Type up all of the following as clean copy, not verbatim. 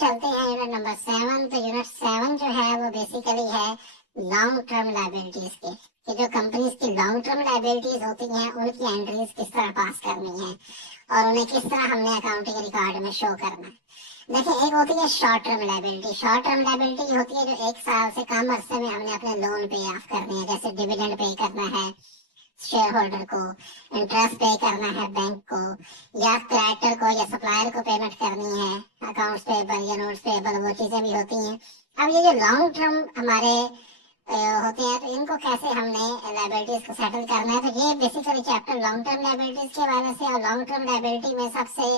चलते हैं unit number 7। तो यूनिट 7 जो है वो बेसिकली है लॉन्ग टर्म लाइबिलिटीज के, कि जो कंपनीज की लॉन्ग टर्म लाइबिलिटीज होती हैं उनकी एंट्रीज किस तरह पास करनी है और उन्हें किस तरह हमने अकाउंटिंग रिकॉर्ड में शो करना है। देखिए, एक होती है short term liability. Short term liability होती है जो 1 साल से कम अरसे में हमने अपने लोन पे ऑफ करने हैं, जैसे डिविडेंड पे करना है शेयर होल्डर को, इंटरेस्ट पे करना है बैंक को, या क्रेडिटर को या सप्लायर को पेमेंट करनी है, अकाउंट्स पेबल या नोट्स पेबल, वो चीजें भी होती हैं। अब ये जो लॉन्ग टर्म हमारे होते हैं, तो इनको कैसे हमने लाइबिलिटीज को सेटल करना है, तो ये basically chapter long term liabilities के हवाले से। और लॉन्ग टर्म लाइबिलिटी में सबसे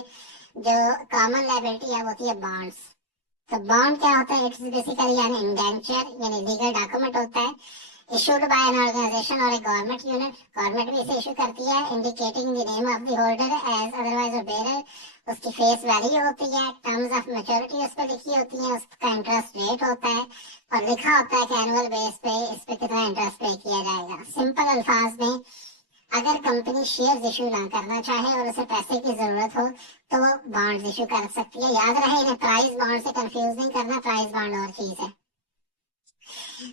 जो कॉमन लाइबिलिटी है वो होती है बॉन्ड्स। तो बॉन्ड क्या होता है? इट्स बेसिकली यानी इंडेंचर यानी लीगल डॉक्यूमेंट होता है, issued by an organization or a government unit। Government भी इसे इशू करती है, indicating the name of the holder as otherwise और बेरर। उसकी फेस वैल्यू होती है, टर्म्स ऑफ मैच्योरिटी उस पर लिखी होती है, उसका इंटरेस्ट रेट होता है और लिखा होता है कि एनुअल बेस पे इस पे कितना इंटरेस्ट पे किया जाएगा। सिंपल अल्फाज में, अगर कंपनी शेयर इशू ना करना चाहे और उसे पैसे की जरूरत हो तो वो बॉन्ड इशू कर सकती है। याद रहे, इन्हें प्राइस बॉन्ड से कंफ्यूज नहीं करना, प्राइस बॉन्ड और चीज है।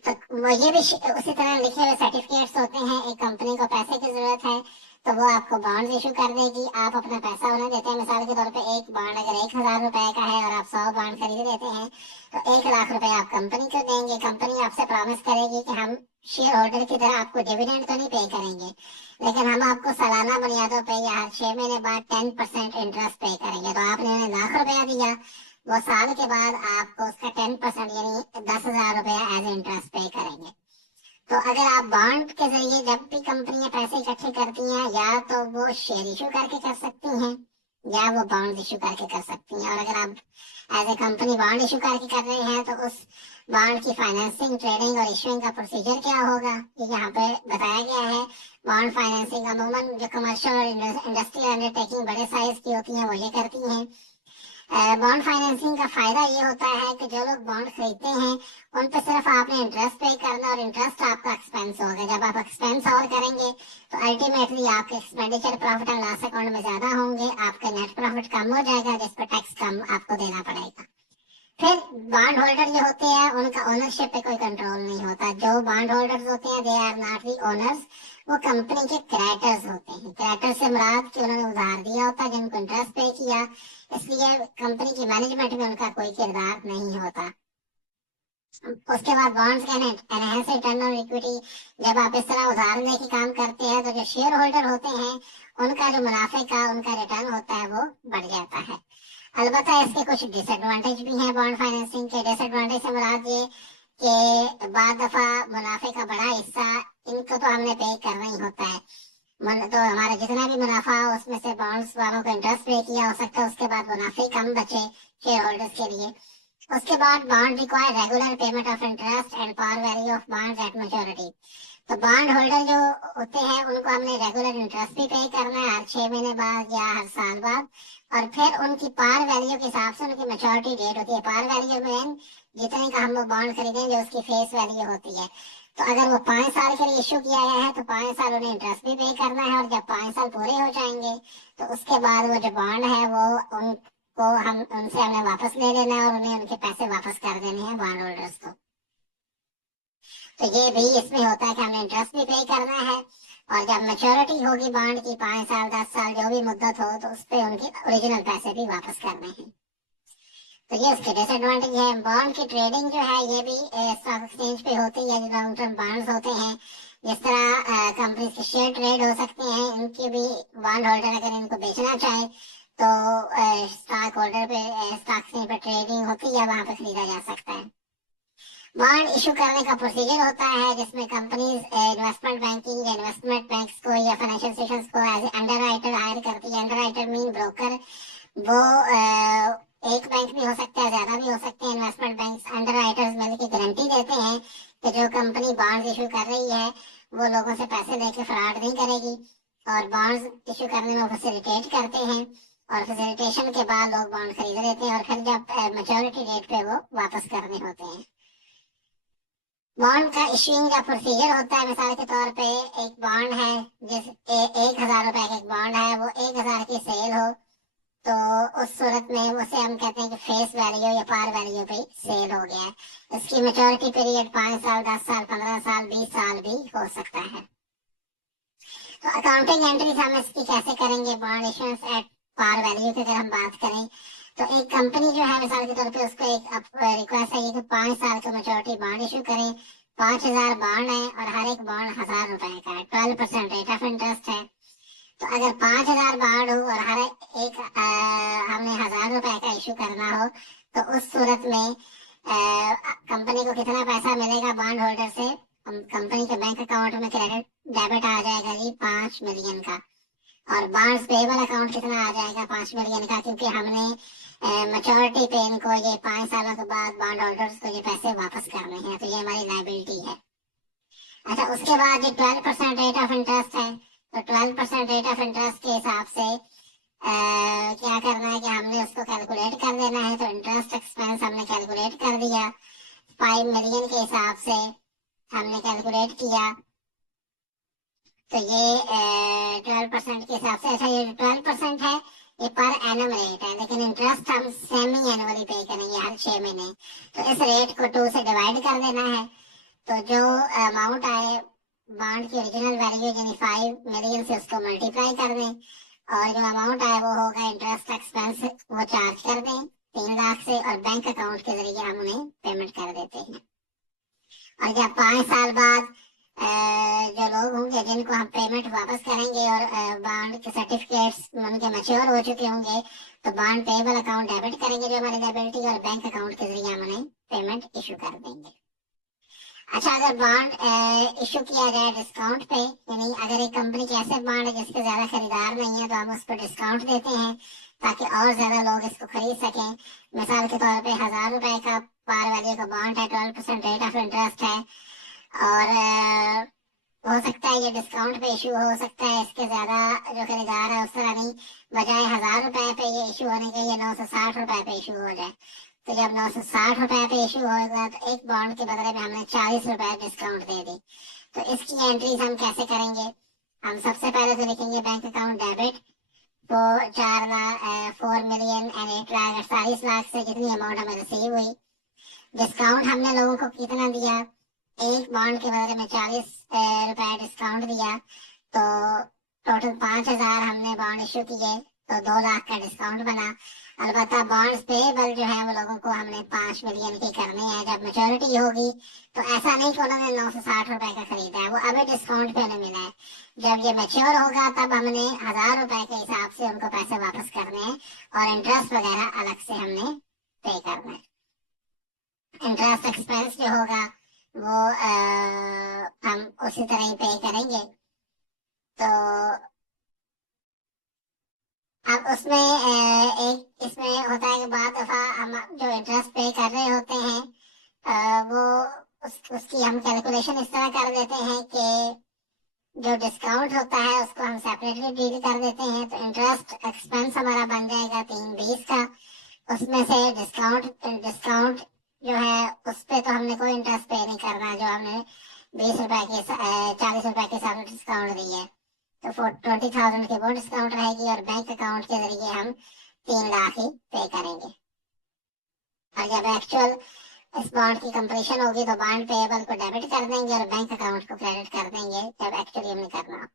तो वो ये भी उसी तरह लिखे हुए सर्टिफिकेट्स होते हैं। एक कंपनी को पैसे की जरूरत है तो वो आपको बॉन्ड इशू कर देगी, आप अपना पैसा उन्हें देते हैं। मिसाल के तौर पे एक बॉन्ड अगर 1,000 रुपए का है और आप 100 बॉन्ड खरीद लेते हैं तो 1 लाख रुपए आप कंपनी को देंगे। कंपनी आपसे प्रॉमिस करेगी कि हम शेयर होल्डर की तरह आपको डिविडेंड तो नहीं पे करेंगे, लेकिन हम आपको सालाना बुनियादों पे या हर 6 महीने बाद 10% इंटरेस्ट पे करेंगे। तो आपने उन्हें ₹1,00,000 दिया, वो साल के बाद आपको उसका 10% यानी 10,000 रुपया एज इंटरेस्ट पे करेंगे। तो अगर आप बॉन्ड के जरिए जब भी कंपनियां पैसे इकट्ठे करती हैं, या तो वो शेयर इशू करके कर सकती हैं या वो बॉन्ड इशू करके कर सकती हैं। और अगर आप as a company bond issue करके कर रहे हैं तो उस बॉन्ड की फाइनेंसिंग, ट्रेडिंग और इशूइंग का प्रोसीजर क्या होगा, ये यहाँ पे बताया गया है। बॉन्ड फाइनेंसिंग अमूमन जो कमर्शियल और इंडस्ट्रियल अंडरटेकिंग बड़े साइज की होती हैं वो ये करती हैं। बॉन्ड फाइनेंसिंग का फायदा ये होता है कि जो लोग बॉन्ड खरीदते हैं उन पर सिर्फ आपने इंटरेस्ट पे करना और इंटरेस्ट आपका एक्सपेंस होगा। जब आप एक्सपेंस और करेंगे तो अल्टीमेटली आपके expenditure profit and loss account में ज्यादा होंगे, आपका नेट प्रॉफिट कम हो जाएगा जिस पर टैक्स कम आपको देना पड़ेगा। फिर बॉन्ड होल्डर जो होते हैं उनका ओनरशिप पे कोई कंट्रोल नहीं होता। जो बॉन्ड होल्डर्स होते हैं they are not the owners, वो कंपनी के क्रेडिटर्स होते हैं। क्रेडिटर से मुराद कि उन्होंने उधार दिया होता है जिनको इंटरेस्ट पे किया, इसलिए कंपनी की मैनेजमेंट में उनका कोई किरदार नहीं होता। उसके बाद बॉन्ड्स का एनहेंस रिटर्न ऑन इक्विटी। जब आप इस तरह उधार लेके काम करते हैं तो जो शेयर होल्डर होते हैं उनका जो मुनाफे का उनका रिटर्न होता है वो बढ़ जाता है। अलबत्ता इसके कुछ डिसएडवांटेज भी हैं बॉन्ड फाइनेंसिंग के। डिसएडवांटेज से मुराद ये कि बाद दफा मुनाफे का बड़ा हिस्सा इनको तो हमने पे करना ही होता है। तो हमारा जितना भी मुनाफा हो उसमें से बॉन्ड्स वालों को इंटरेस्ट पे किया हो सकता है, उसके बाद मुनाफे कम बचे शेयर होल्डर्स के लिए। उसके बाद bond require regular payment of interest and par value of bonds at maturity. तो बॉन्ड होल्डर जो होते हैं उनको हमने रेगुलर इंटरेस्ट भी पे करना है हर 6 महीने बाद या हर साल बाद। और फिर उनकी पार वैल्यू के हिसाब से उनकी मैच्योरिटी डेट होती है। पार वैल्यू में जितने का हम वो बॉन्ड खरीदेंगे उसकी फेस वैल्यू होती है। तो अगर वो 5 साल के लिए इश्यू किया गया है तो 5 साल उन्हें इंटरेस्ट भी पे करना है, और जब 5 साल पूरे हो जाएंगे तो उसके बाद वो जो बॉन्ड है वो उनको हम उनसे हमें वापस ले लेना है और उन्हें उनके पैसे वापस कर देने हैं बॉन्ड होल्डर्स को। तो ये भी इसमें होता है कि हमने इंटरेस्ट भी पे करना है, और जब मैच्योरिटी होगी बॉन्ड की 5 साल 10 साल जो भी मुद्दत हो तो उस पे उनके ओरिजिनल पैसे भी वापस करने हैं। तो ये उसके डिसएडवांटेज है। बॉन्ड की ट्रेडिंग जो है ये भी स्टॉक एक्सचेंज पे होती है, जो लॉन्ग टर्म बॉन्ड्स होते हैं। जिस तरह कंपनी के शेयर ट्रेड हो सकते हैं, इनकी भी बॉन्ड होल्डर अगर इनको बेचना चाहे तो स्टॉक होल्डर पे स्टॉक एक्सचेंज पे ट्रेडिंग होती है, वहां पे खरीदा जा सकता है। बॉन्ड इशू करने का प्रोसीजर होता है जिसमें कंपनीज इन्वेस्टमेंट बैंकिंग या इन्वेस्टमेंट बैंक्स को या फाइनेंशियल इंस्टीट्यूशंस को एज अंडरराइटर हायर करती है। Underwriter mean broker. वो एक बैंक भी हो सकता है, ज्यादा भी हो सकते हैं। इन्वेस्टमेंट बैंक अंडरराइटर्स मिलकर गारंटी देते हैं कि जो कंपनी बॉन्ड इशू कर रही है वो लोगों से पैसे लेके फ्रॉड नहीं करेगी, और बॉन्ड इशू करने में फैसिलिटेट करते हैं। और फैसिलिटेशन के बाद लोग बॉन्ड खरीद लेते हैं और फिर जब मैच्योरिटी डेट पे वो वापस करने होते हैं। बॉन्ड का इश्यूइंग का प्रोसीजर होता है। मिसाल के तौर पे एक बॉन्ड है, जिस 1,000 रुपए का एक बॉन्ड है, वो 1,000 की सेल हो तो उस सूरत में उसे हम कहते हैं कि फेस वैल्यू या पार वैल्यू पे सेल हो गया है। इसकी मैच्योरिटी पीरियड 5 साल, 10 साल, 15 साल, 20 साल भी हो सकता है। तो अकाउंटिंग एंट्रीज हम इसकी कैसे करेंगे, bond issuance at par value की अगर हम बात करें, तो एक कंपनी जो है मिसाल के तौर पे उसको एक रिक्वेस्ट है कि 5 साल का मैच्योरिटी बॉन्ड इशू करें। 5,000 बॉन्ड है और हर एक बॉन्ड 1,000 रुपए का है, 12% रेट ऑफ इंटरेस्ट है। तो अगर 5,000 बॉन्ड हो और हर एक हमने 1,000 रुपए का इशू करना हो, तो उस सूरत में कंपनी को कितना पैसा मिलेगा बॉन्ड होल्डर से, कंपनी के बैंक अकाउंट में क्रेडिट डेबिट आ जाएगा जी 5 मिलियन का। और बॉन्ड्स पेबल अकाउंट कितना आ जाएगा 5 मिलियन का, क्योंकि हमने मैच्योरिटी पे इनको ये 5 सालों के बाद बॉन्ड होल्डर्स को ये पैसे वापस करने हैं, तो ये हमारी लाइबिलिटी है। अच्छा, उसके बाद ये 12% रेट ऑफ इंटरेस्ट है। तो 12% रेट ऑफ इंटरेस्ट के हिसाब से क्या करना है कि हमने उसको कैलकुलेट कर देना है। तो इंटरेस्ट एक्सपेंस हमने कैलकुलेट कर दिया 5 मिलियन के हिसाब से हमने कैलकुलेट किया। तो ये 12% के हिसाब से, अच्छा ये 12% है, ये पर एनम रेट है, लेकिन इंटरेस्ट हम सेमी एनुअली पे करेंगे हर 6 महीने। तो इस रेट को 2 से डिवाइड कर देना है। तो जो अमाउंट आए बॉन्ड की ओरिजिनल वैल्यू यानी 5 मिलियन से उसको मल्टीप्लाई कर दें, और जो अमाउंट आए वो होगा इंटरेस्ट एक्सपेंस, वो चार्ज कर दें 3 लाख से, और बैंक अकाउंट के जरिए हम उन्हें पेमेंट कर देते हैं। और जब 5 साल बाद जो लोग होंगे जिनको हम पेमेंट वापस करेंगे और बॉन्ड के सर्टिफिकेट्स उनके मैच्योर हो चुके होंगे, तो बॉन्ड पेबल अकाउंट डेबिट करेंगे जो हमारी लायबिलिटी, और बैंक अकाउंट के जरिए हम उन्हें पेमेंट इशू कर देंगे। अच्छा, अगर बॉन्ड इशू किया जाए डिस्काउंट पे, यानी अगर एक कंपनी के ऐसे बॉन्ड है जिसके ज्यादा खरीदार नहीं है, तो हम उस पर डिस्काउंट देते हैं ताकि और ज्यादा लोग इसको खरीद सकें। मिसाल के तौर पे 1,000 रुपए का पार वैल्यू का बॉन्ड है, 12% रेट ऑफ इंटरेस्ट है, और हो सकता है ये डिस्काउंट पे इशू हो सकता है, इसके ज्यादा जो खरीदार है उस तरह नहीं, बजाय 1,000 रुपए पे ये इशू होने के ये 960 रुपए पे इशू हो जाए। तो जब 960 रुपए पे इशू होगा तो एक बॉन्ड के बदले में हमने 40 रुपए डिस्काउंट दे दी। तो इसकी एंट्रीज हम कैसे करेंगे, हम सबसे पहले तो लिखेंगे बैंक अकाउंट डेबिट तो 4 लाख 4 मिलियन एंड 8 लाख, 48 लाख से जितनी अमाउंट हमें रिसीव हुई। डिस्काउंट हमने लोगों को कितना दिया, एक बॉन्ड के बदले में 40 रुपए डिस्काउंट दिया, तो टोटल 5,000 हमने बॉन्ड इशू किए, तो 2 लाख का डिस्काउंट बना। अलबत्ता बॉन्ड्स पेबल जो है वो लोगों को हमने 5 मिलियन की करनी है। जब मेच्योरिटी होगी तो ऐसा नहीं कि उन्होंने 960 रुपए का खरीदा है, वो अभी डिस्काउंट पे उन्हें मिला है। जब ये मेच्योर होगा तब हमने 1,000 रुपए के हिसाब से उनको पैसे वापस करने हैं, और इंटरेस्ट वगैरह अलग से हमने पे करना है। इंटरेस्ट एक्सपेंस जो होगा वो हम उसी तरह ही पे करेंगे। तो अब उसमें एक इसमें होता है कि बाद दफा हम जो इंटरेस्ट पे कर रहे होते हैं वो उसकी हम कैलकुलेशन इस तरह कर देते हैं कि जो डिस्काउंट होता है उसको हम सेपरेटली डील कर देते हैं। तो इंटरेस्ट एक्सपेंस हमारा बन जाएगा 320 का, उसमें से डिस्काउंट डिस्काउंट जो है उस पे तो हमने कोई इंटरेस्ट पे नहीं करना, जो हमने 20 रुपए के 40 रुपए के हिसाब से डिस्काउंट दी है, तो 20,000 की वो डिस्काउंट रहेगी, और बैंक अकाउंट के जरिए हम 3 लाख ही पे करेंगे। और जब एक्चुअल इस बॉन्ड की कंप्लीशन होगी तो बॉन्ड पेएबल को डेबिट कर देंगे और बैंक अकाउंट को क्रेडिट कर देंगे जब एक्चुअली हमने करना हो।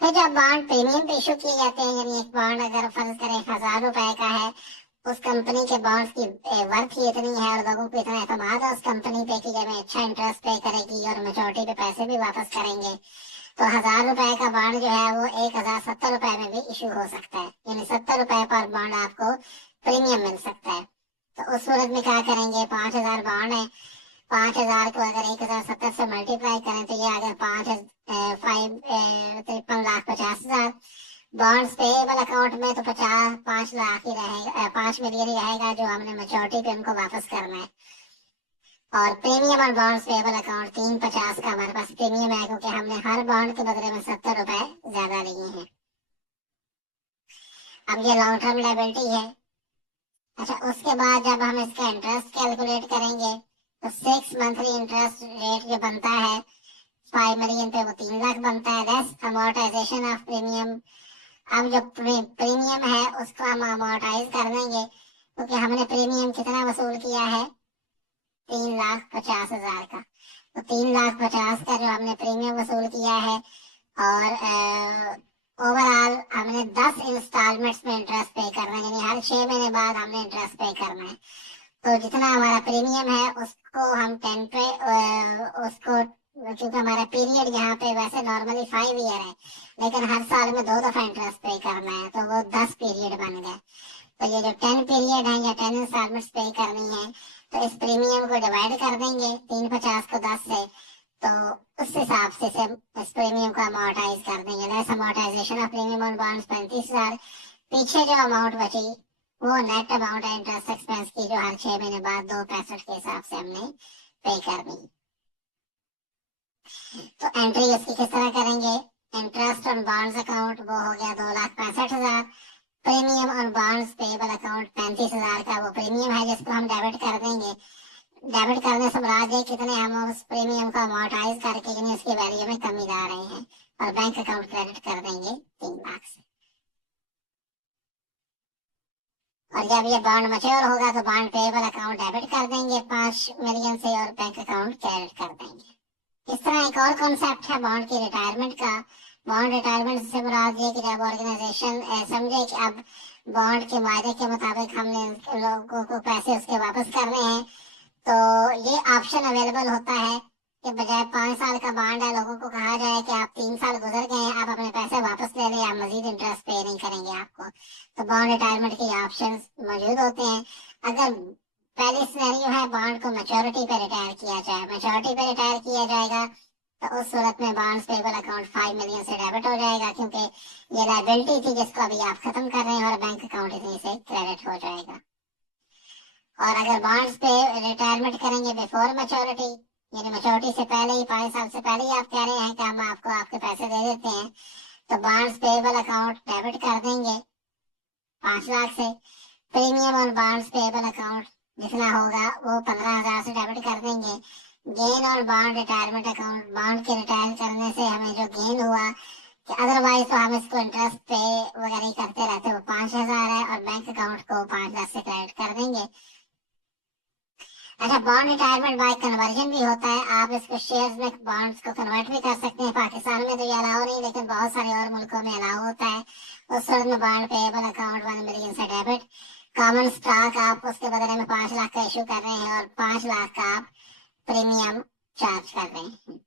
फिर जब बॉन्ड प्रीमियम पे इशू किए जाते हैं, यानी एक बॉन्ड अगर फर्ज करें 1,000 रुपए का है, उस कंपनी के बॉन्ड्स की वर्थ ही इतनी है और लोगों को इतना एतमाद है उस कंपनी पे कि जब अच्छा इंटरेस्ट पे करेगी और मेच्योरिटी पे पैसे भी वापस करेंगे, तो 1,000 रुपए का बॉन्ड जो है वो 1,070 रुपए में भी इशू हो सकता है, यानी 70 रुपए पर बॉन्ड आपको प्रीमियम मिल सकता है। तो उस सूरत में क्या करेंगे, 5,000 बॉन्ड है, 5,000 को अगर 1,070 से मल्टीप्लाई करें तो ये आ गया 53,50,000। बॉन्ड्स पेएबल अकाउंट में तो 5 लाख ही रहेगा, 5 मिलियन ही रहेगा जो हमने मेच्योरिटी पे उनको वापस करना है। और प्रीमियम और बॉन्ड्स पेएबल अकाउंट 350 का हमारे पास प्रीमियम है, क्योंकि हमने हर बॉन्ड के बदले में 70 रुपए ज्यादा लिए हैं। अब ये लॉन्ग टर्म लायबिलिटी है। अच्छा, उसके बाद जब हम इसका इंटरेस्ट कैलकुलेट करेंगे तो 6 मंथली इंटरेस्ट रेट जो बनता है 5 मिलियन पे वो 3 लाख बनता है, लेस अमोर्टाइजेशन ऑफ प्रीमियम अब जो प्रीमियम है उसको हम अमोर्टाइज कर देंगे, क्योंकि हमने प्रीमियम कितना वसूल किया है, 3,50,000 का। तो 3,50,000 का जो हमने प्रीमियम वसूल किया है, और ओवरऑल हमने 10 इंस्टॉलमेंट्स में इंटरेस्ट पे करना है, यानी हर 6 महीने बाद हमने इंटरेस्ट पे करना है। तो जितना हमारा प्रीमियम है उसको हम 10 पे उसको, क्योंकि हमारा पीरियड यहाँ पे वैसे नॉर्मली 5 ईयर है, लेकिन हर साल में 2 दफा इंटरेस्ट पे करना है, तो वो 10 पीरियड बन गए। तो ये जो 10 पीरियड है या 10 इंस्टॉलमेंट्स पे करनी है, तो इस प्रीमियम को डिवाइड कर देंगे 350 को 10 से, तो उस हिसाब से इस प्रीमियम को अमोर्टाइज कर देंगे। Less amortisation of premium on bonds 35,000। पीछे जो अमाउंट बची वो नेट अमाउंट है इंटरेस्ट एक्सपेंस की, जो हर 6 महीने बाद 2,65 के हिसाब से हमने पे करनी। तो एंट्री उसकी किस तरह करेंगे, इंटरेस्ट ऑन बॉन्ड्स अकाउंट वो हो गया 2,65,000, premium on bonds payable account 35,000 का वो प्रीमियम है जिसको हम डेबिट कर देंगे। डेबिट करने से मुराद है कितने हम उस प्रीमियम को अमोर्टाइज करके यानी उसकी वैल्यू में कमी ला रहे हैं, और बैंक अकाउंट क्रेडिट कर देंगे 3 लाख से। और जब ये बॉन्ड मैच्योर होगा तो बॉन्ड पेबल अकाउंट डेबिट कर देंगे 5 मिलियन से, और बैंक अकाउंट क्रेडिट कर देंगे। इस तरह एक और कॉन्सेप्ट है बॉन्ड की रिटायरमेंट का। बॉन्ड रिटायरमेंट से मुराद ये कि जब ऑर्गेनाइजेशन समझे कि अब बॉन्ड के वायदे के मुताबिक हमने लोगों को पैसे उसके वापस करने हैं, तो ये ऑप्शन अवेलेबल होता है कि बजाय 5 साल का बॉन्ड है, लोगों को कहा जाए कि आप 3 साल गुजर गए हैं, आप अपने पैसे वापस ले लें, आप मजीद इंटरेस्ट पे नहीं करेंगे आपको। तो बॉन्ड रिटायरमेंट के ऑप्शन मौजूद होते हैं। अगर पहली सिनेरियो है बॉन्ड को मैच्योरिटी पे रिटायर किया जाए, मैच्योरिटी पे रिटायर किया जाएगा, तो उस सूरत में बॉन्ड्स पेबल अकाउंट 5 मिलियन से डेबिट हो जाएगा, क्योंकि ये लायबिलिटी थी जिसको अभी आप खत्म कर रहे हैं, और बैंक अकाउंट इतनी से क्रेडिट हो जाएगा। और अगर बॉन्ड्स पे रिटायरमेंट करेंगे बिफोर मैच्योरिटी, यानी मैच्योरिटी से पहले ही 5 साल से पहले ही आप कह रहे हैं कि हम आपको आपके पैसे दे देते हैं, तो बॉन्ड्स पेबल अकाउंट डेबिट कर देंगे 5 लाख से। प्रीमियम और बॉन्ड्स पेबल अकाउंट जितना होगा वो 15,000 से डेबिट कर देंगे। गेन और बॉन्ड रिटायरमेंट अकाउंट, बॉन्ड के रिटायर करने से हमें जो गेन हुआ, कि अदरवाइज तो हम इसको इंटरेस्ट पे वगैरह ही करते रहते, वो 5,000 है, और बैंक अकाउंट को 5 लाख से क्रेडिट कर देंगे। अच्छा, बॉन्ड रिटायरमेंट बाय कन्वर्जन भी होता है, आप इसको शेयर्स में बॉन्ड्स को कन्वर्ट भी कर सकते हैं। पाकिस्तान में तो ये अलाउ नहीं, लेकिन बहुत सारे और मुल्कों में अलाउ होता है। उस सूरत में बॉन्ड पेएबल अकाउंट 1 मिलियन से डेबिट। कॉमन स्टॉक आप उसके बदले में 5 लाख का इशू कर रहे हैं, और 5 लाख का आप प्रीमियम चार्ज कर रहे हैं।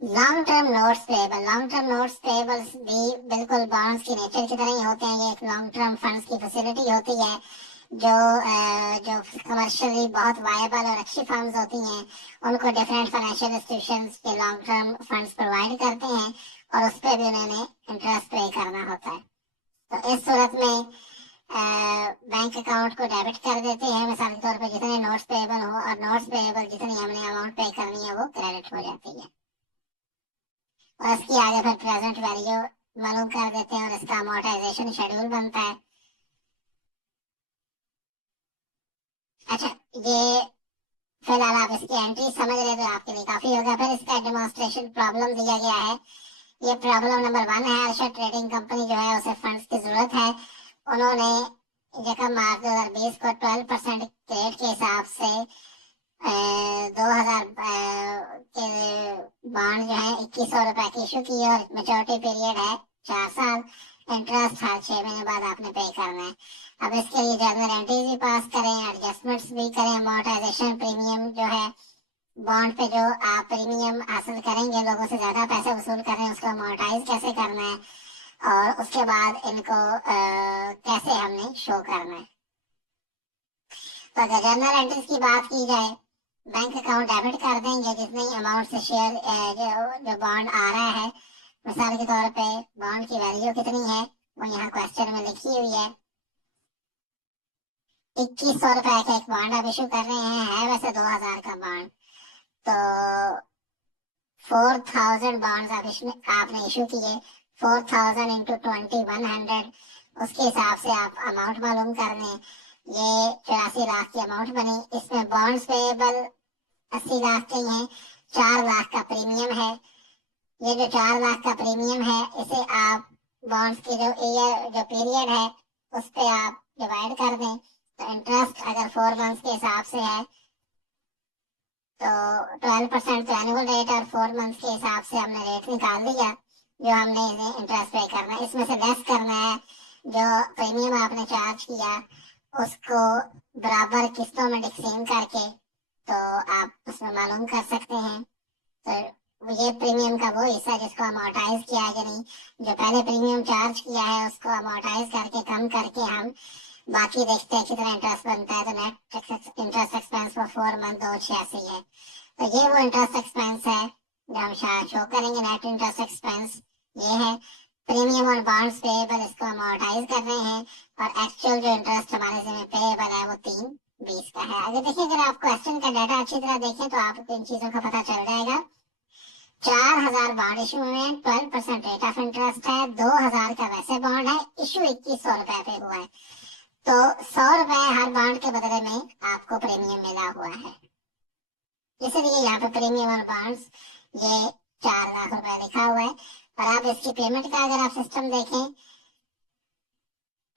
Long term notes payable, long term notes payable भी बिल्कुल बॉन्ड्स की नेचर की तरह ही होते हैं। ये एक लॉन्ग टर्म फंड्स की फैसिलिटी होती है, जो कमर्शियली बहुत वायबल और अच्छी फर्म्स होती हैं, उनको डिफरेंट फाइनेंशियल इंस्टीट्यूशंस के लॉन्ग टर्म फंड्स प्रोवाइड करते हैं, और उस पर भी उन्होंने इंटरेस्ट पे करना होता है। तो इस सूरत में बैंक अकाउंट को डेबिट कर देते हैं, मिसाल के तौर पर जितने नोट्स पेएबल हो, और नोट्स पेएबल जितनी हमने अमाउंट पे करनी है वो क्रेडिट हो जाती है, और इसकी आगे फिर प्रेजेंट वैल्यू मालूम कर देते हैं, और इसका अमोर्टाइजेशन शेड्यूल बनता है। अच्छा, ये फिलहाल आप इसकी एंट्री समझ रहे तो आपके लिए काफी होगा। फिर इसका डेमोन्स्ट्रेशन प्रॉब्लम दिया गया है। ये प्रॉब्लम नंबर 1 है, अर्शद ट्रेडिंग कंपनी जो है उसे फंड्स की जरूरत है। उन्होंने यकम मार्च 2020 को 12% क्रेडिट के हिसाब से 2000 के बॉन्ड जो है 2,100 रुपए की इशू की, और मेच्योरिटी पीरियड है 4 साल। इंटरेस्ट हर 6 महीने बाद आपने पे करना है। अब इसके लिए जर्नल एंट्रीज भी पास करें, एडजस्टमेंट्स भी करें, अमोर्टाइजेशन प्रीमियम जो है बॉन्ड पे जो आप प्रीमियम हासिल करेंगे, लोगों से ज्यादा पैसे वसूल कर रहे हैं, उसको अमोर्टाइज कैसे करना है, और उसके बाद इनको कैसे हमने शो करना है। तो अगर जर्नल एंट्रीज की बात की जाए, बैंक अकाउंट डेबिट कर देंगे जितने अमाउंट से शेयर जो बॉन्ड आ रहा है। मिसाल के तौर पे बॉन्ड की वैल्यू कितनी है वो यहाँ क्वेश्चन में लिखी हुई है, 2,100 रुपए का एक बॉन्ड आप इशू कर रहे हैं, है वैसे 2,000 का बॉन्ड, तो 4,000 बॉन्ड्स आपने इशू किए, 4,000 इंटू 2100, उसके हिसाब से आप अमाउंट मालूम कर लें। ये 84 लाख की अमाउंट बनी। इसमें बॉन्ड्स पेएबल 80 लाख के हैं, 4 लाख का प्रीमियम है। ये जो 4 लाख का प्रीमियम है, इसे आप बॉन्ड्स की जो ईयर जो पीरियड है उस पे आप डिवाइड कर दें। तो इंटरेस्ट अगर 4 मंथ्स के हिसाब से है तो 12% तो एनुअल रेट और 4 मंथ्स के हिसाब से हमने रेट निकाल दिया जो हमने इन्हें इंटरेस्ट पे करना है। इसमें से लेस करना है जो प्रीमियम आपने चार्ज किया उसको बराबर किस्तों में डिक्सेम करके, तो आप उसमें मालूम कर सकते हैं। तो ये प्रीमियम का वो हिस्सा जिसको अमोर्टाइज किया, यानी जो पहले प्रीमियम चार्ज किया है उसको अमोर्टाइज करके कम करके हम बाकी देखते हैं कितना इंटरेस्ट बनता है। तो net interest expense for 4 month 286 है। तो ये वो इंटरेस्ट एक्सपेंस है जो हम शो करेंगे। नेट इंटरेस्ट एक्सपेंस ये है। प्रीमियम और बॉन्ड्स पेएबल इसको अमोर्टाइज कर रहे हैं और एक्चुअल जो इंटरेस्ट हमारे से पेएबल है वो 320 का है। अगर देखिए, अगर आप क्वेश्चन का डाटा अच्छी तरह देखें तो आपको इन चीजों का पता चल जाएगा। 4000 बॉन्ड इशू हुए हैं, 12% रेट ऑफ इंटरेस्ट है, 2000 का वैसे बॉन्ड है, इशू 2100 रुपए पे हुआ है। तो 100 रुपए हर बॉन्ड के बदले में आपको प्रीमियम मिला हुआ है। इसलिए यहाँ पे प्रीमियम और बॉन्ड्स ये 4 लाख रुपए लिखा हुआ है। और अब इसकी पेमेंट का अगर आप सिस्टम देखें,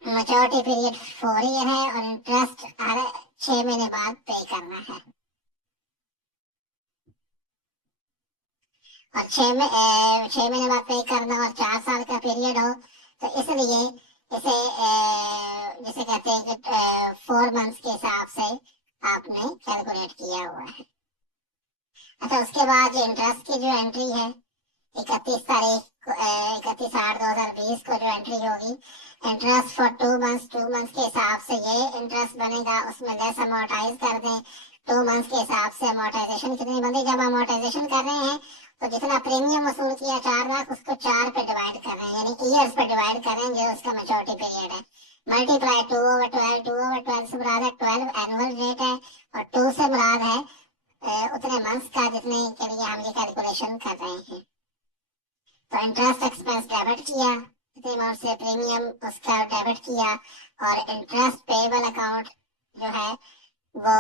मैच्योरिटी पीरियड 4 ईयर है और इंटरेस्ट हर 6 महीने बाद पे करना है। और 6 महीने बाद पे करना और 4 साल का पीरियड हो तो इसलिए इसे जिसे कहते हैं कि 4 मंथ्स के हिसाब से आपने कैलकुलेट किया हुआ है। अच्छा, उसके बाद जो इंटरेस्ट की जो एंट्री है 31 8 2020 को जो एंट्री होगी, इंटरेस्ट फॉर 2 मंथ्स, 2 मंथ्स के हिसाब से ये इंटरेस्ट बनेगा, उसमें लेस अमोर्टाइज कर दें। 2 मंथ्स के हिसाब से अमोर्टाइजेशन कितनी बनती है, जब अमोर्टाइजेशन कर रहे हैं तो जितना प्रीमियम वसूल किया 4 लाख उसको 4 पे डिवाइड कर रहे हैं, यानी ईयर्स पे डिवाइड कर रहे हैं जो उसका मैच्योरिटी पीरियड है। मल्टीप्लाई 2/12, 2/12 से मुराद है 12 एनुअल रेट है और 2 से मुराद है उतने मंथ्स का जितने के लिए हम ये कैलकुलेशन कर रहे हैं। तो इंटरेस्ट एक्सपेंस डेबिट किया इतने अमाउंट से, प्रीमियम उसका डेबिट किया और इंटरेस्ट पेएबल अकाउंट जो है वो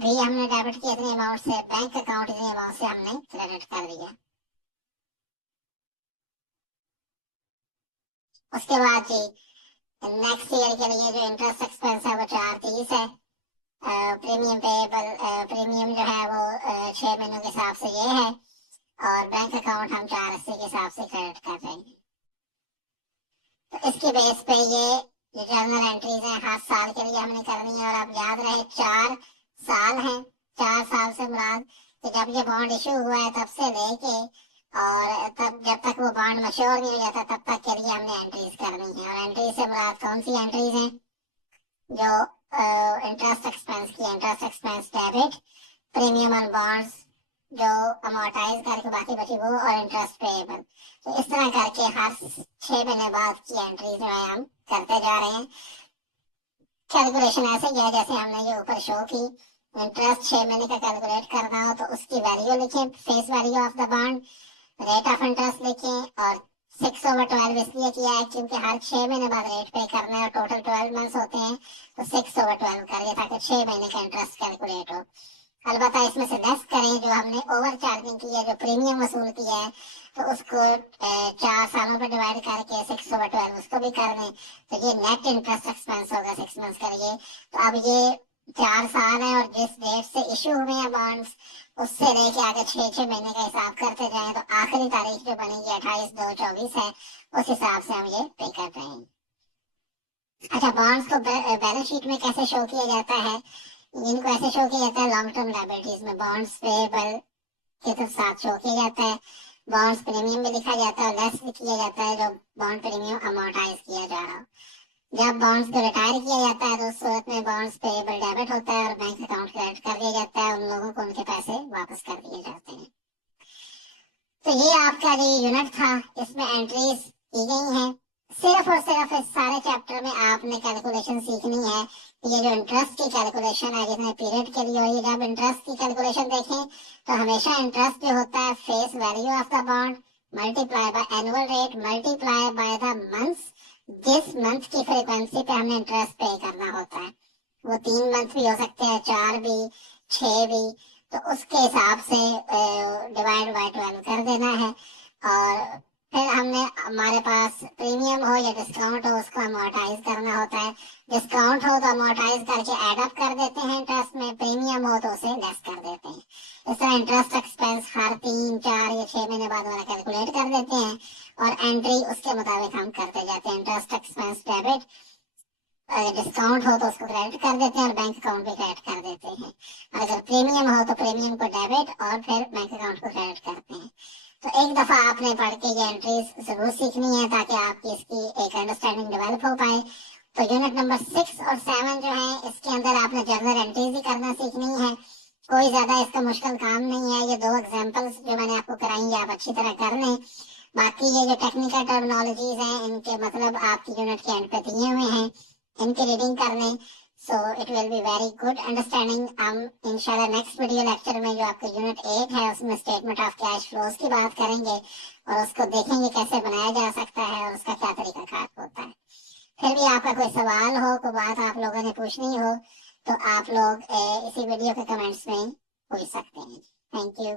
भी हमने डेबिट किया इतने अमाउंट से, बैंक अकाउंट इतने अमाउंट से हमने क्रेडिट कर दिया। उसके बाद जी नेक्स्ट ईयर के लिए जो इंटरेस्ट एक्सपेंस है वो 430 है। प्रीमियम पेएबल प्रीमियम जो है वो 6 महीनों के हिसाब से ये है और बैंक अकाउंट हम 480 के हिसाब से क्रेडिट कर रहे हैं। तो इसके बेस पे ये जो जर्नल एंट्रीज हैं हर साल के लिए हमने करनी है। और आप याद रहे 4 साल हैं, 4 साल से मुराद कि जब ये बॉन्ड इशू हुआ है तब से लेके और तब जब तक वो बॉन्ड मच्योर नहीं हो जाता तब तक के लिए हमने एंट्रीज करनी है। और एंट्रीज से मुराद कौन सी एंट्रीज हैं, जो इंटरेस्ट एक्सपेंस की, interest expense debit, premium on bonds जो अमोर्टाइज करके बाकी बची वो, और इंटरेस्ट पेएबल। तो इस तरह करके हर 6 महीने बाद की एंट्री जो है हम करते जा रहे हैं। कैलकुलेशन ऐसे ही है जैसे हमने ये ऊपर शो की। इंटरेस्ट 6 महीने का कैलकुलेट करना हो तो उसकी वैल्यू लिखें, face value of the bond, rate of interest लिखें और 6/12 इसलिए किया है क्योंकि हर 6 महीने बाद रेट पे करना है और टोटल 12 मंथ्स होते हैं तो 6/12 करिए ताकि 6 महीने का इंटरेस्ट कैलकुलेट हो। अलबत्ता इसमें से लेस करें जो हमने ओवर चार्जिंग की है, जो प्रीमियम वसूल किया है, तो उसको 4 सालों पर डिवाइड करके 6/12 उसको भी कर दें तो ये नेट इंटरेस्ट एक्सपेंस होगा 6 मंथ्स का। ये तो अब ये 4 साल है और जिस डेट से इशू हुए हैं बॉन्ड्स उससे लेके आगे 6 6 महीने का हिसाब करते जाएं तो आखिरी तारीख जो बनेगी 28/2/24 है, उस हिसाब से हम ये पे कर रहे हैं। अच्छा, बॉन्ड्स को बैलेंस शीट में कैसे शो किया जाता है, इनको ऐसे शो किया जाता है लॉन्ग टर्म लायबिलिटीज में बॉन्ड्स पेएबल के तो साथ शो किया जाता है, बॉन्ड्स प्रीमियम भी लिखा जाता है और लेस भी किया जाता है जो बॉन्ड प्रीमियम अमोर्टाइज किया जा रहा हो। जब बॉन्ड्स को रिटायर किया जाता है तो उस सूरत में बॉन्ड्स पेएबल डेबिट होता है और बैंक अकाउंट क्रेडिट कर दिया जाता है, उन लोगों को उनके पैसे वापस कर दिए जाते हैं। तो ये आपका जो यूनिट था इसमें एंट्रीज की गई हैं। सिर्फ और सिर्फ इस सारे चैप्टर में आपने कैलकुलेशन सीखनी है। ये जो इंटरेस्ट की कैलकुलेशन है जितने पीरियड के लिए हुई, जब इंटरेस्ट की कैलकुलेशन देखें तो हमेशा इंटरेस्ट जो होता है face value of the bond multiply by annual rate multiply by the months, जिस मंथ की फ्रीक्वेंसी पे हमने इंटरेस्ट पे करना होता है। वो 3 मंथ भी हो सकते हैं, 4 भी, 6 भी, तो उसके हिसाब से डिवाइड बाय 12 कर देना है। और फिर हमने हमारे पास प्रीमियम हो या डिस्काउंट हो उसको अमोर्टाइज करना होता है। डिस्काउंट हो तो अमोर्टाइज करके एड अप कर देते हैं इंटरेस्ट में, प्रीमियम हो तो उसे लेस कर देते हैं। इस तरह इंटरेस्ट एक्सपेंस हर 3, 4 या 6 महीने बाद वाला कैलकुलेट कर देते हैं और एंट्री उसके मुताबिक हम करते जाते हैं। इंटरेस्ट एक्सपेंस डेबिट, डिस्काउंट हो तो उसको क्रेडिट कर देते हैं और बैंक अकाउंट भी क्रेडिट कर देते हैं। और अगर प्रीमियम हो तो प्रीमियम को डेबिट और फिर बैंक अकाउंट को क्रेडिट करते हैं। तो एक दफा आपने पढ़ के ये एंट्रीज जरूर सीखनी है ताकि आपकी इसकी एक अंडरस्टैंडिंग डेवलप हो पाए। तो यूनिट नंबर 6 और 7 जो है इसके अंदर आपने जर्नल एंट्रीज ही करना सीखनी है। कोई ज्यादा इसका मुश्किल काम नहीं है। ये 2 एग्जांपल्स जो मैंने आपको कराई ये आप अच्छी तरह कर लें। बाकी ये जो टेक्निकल टर्मिनोलॉजीज हैं इनके मतलब आपकी यूनिट के एंड पे दिए हुए हैं, इनकी रीडिंग कर लें। So it will be very good understanding. हम इंशाल्लाह नेक्स्ट वीडियो लेक्चर में जो आपका यूनिट 8 है उसमें स्टेटमेंट ऑफ कैश फ्लोज की बात करेंगे और उसको देखेंगे कैसे बनाया जा सकता है और उसका क्या तरीकाकार होता है। फिर भी आपका कोई सवाल हो, कोई बात आप लोगों ने पूछनी हो तो आप लोग इसी वीडियो के कमेंट्स में पूछ सकते हैं। Thank you.